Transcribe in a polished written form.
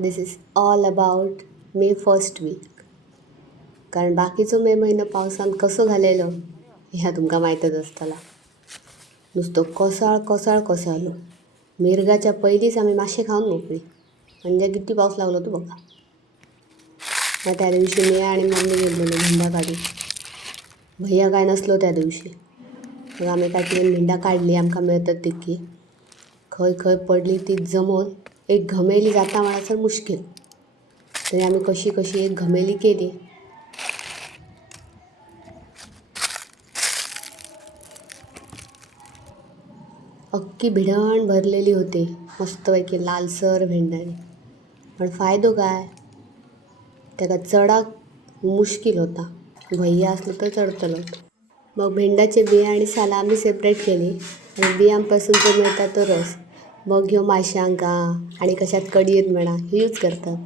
This is all about May first week. कारण बाकीचो मे महिनो पावसान कसो घालेलो ह्या तुमकां माहीतच आसतला. नुसतो कोसाळ कोसाळ कोसळलो. मिरगाच्या पयलींच आमी माशे खावन मोकळी. म्हणजे किती पाऊस लागलो तो बघा. मग त्या दिवशी मी आणि मम्मी गेलेलो भेंडा काढून. भैया काय नसलो त्या दिवशी. मग आम्ही काय केलं, भेंडा काढली आमकां मेळतत तितकी. खंय खंय पडली ती जमोन एक घमेली जाता म्हणासर मुश्कील. तरी आम्ही कशी कशी एक घमेली केली. अख्खी भिडण भरलेली होती मस्तपैकी लालसर भेंड्याने. पण फायदो काय, त्याका चढाक मुश्किल होता. भैया असलो तर चढतलो. मग भेंडाचे बिया आणि साला आम्ही सेपरेट केली आणि बियांपासून जो मिळता तो रस मग ह्यो माशांका आणि कशात कढयेत म्हणा यूज करतात.